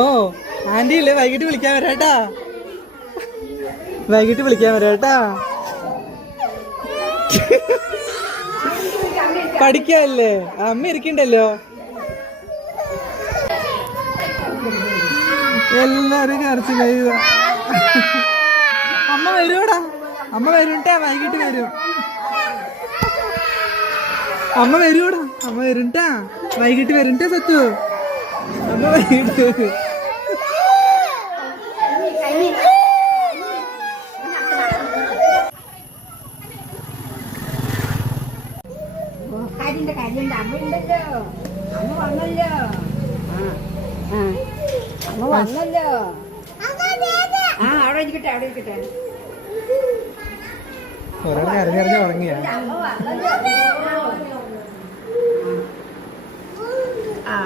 ഓ anti ഇല്ലേ, വൈകിട്ട് വിളിക്കാൻ വരാട്ടാ, വൈകിട്ട് വിളിക്കാൻ വരാട്ടാ. പഠിക്കല്ലേ, അമ്മ ഇരിക്കണ്ടല്ലോ. എല്ലാരും കരച്ചിലായി. അമ്മ വരൂടാ, അമ്മ വരൂട്ടാ, വൈകിട്ട് വരും. അമ്മ വരൂടാ, അമ്മ വരുംട്ടാ, വൈകിട്ട് വരുംട്ടാ സത്തു. അമ്മ വൈകിട്ട് വരും. അമ്മ വന്നല്ലോ. ആ അവിടെ ഇരിക്കട്ടെ, അവിടെ ഇരിക്കട്ടെ. ഒരാൾ കരഞ്ഞറിഞ്ഞ് ഉറങ്ങിയ. ആ